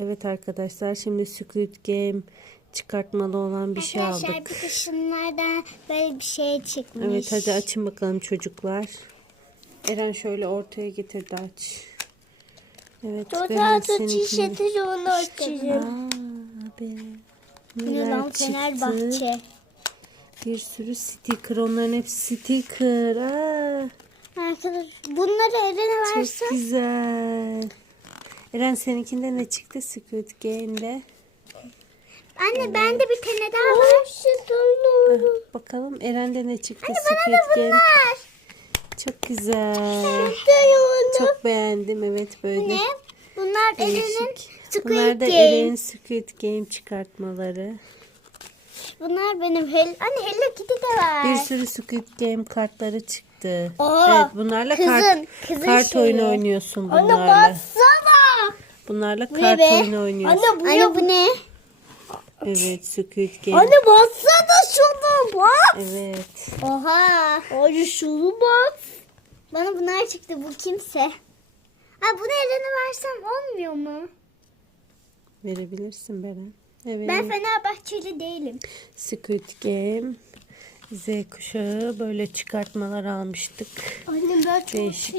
Evet arkadaşlar şimdi Squid Game çıkartmalı olan bir şey Arkadaşlar aldık. bir de şunlardan böyle bir şey çıkmış. Evet hadi açın bakalım çocuklar. Eren şöyle ortaya getirdi aç. Evet seninkini- çişeti onu açacağım. Ne Neler çıktı? Fenerbahçe. Bir sürü sticker. Onların hepsi sticker. Aa, Arkadaş bunları Eren'e çok versen. güzel. Eren seninkinde ne çıktı Squid Game'de? Anne bende bir tane daha var. Ah, Bakalım Eren'de ne çıktı Squid Game? Çok güzel. Çok beğendim evet böyle. Ne? Bunlar Eren'in. Squid Bunlar da. Eren'in Squid Game çıkartmaları. Bunlar benim Hel Anne Hello Kitty de var. Bir sürü Squid Game kartları çıktı. Aa, evet bunlarla kızın- kart, kızın kart şeyi. oyunu oynuyorsun Anne bunlarla. Bunlarla Bu ne kart be? oyunu oynuyorsun. Anne bu, Anne, bu ne? Evet Squid Game. Anne baksana şuna bak. Evet. Oha. Anne şunu bak. Bana bunlar çıktı bu kimse. Ha bunu Eren'e versem olmuyor mu? Verebilirsin Beren. Evet. Ben Fenerbahçeli değilim. Squid Game. Z kuşağı böyle çıkartmalar almıştık. Anne ben çok Değişik.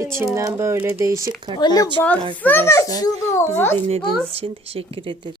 İçinden böyle değişik kartlar Anne çıktı arkadaşlar. şunu, Bizi dinlediğiniz için teşekkür ederim.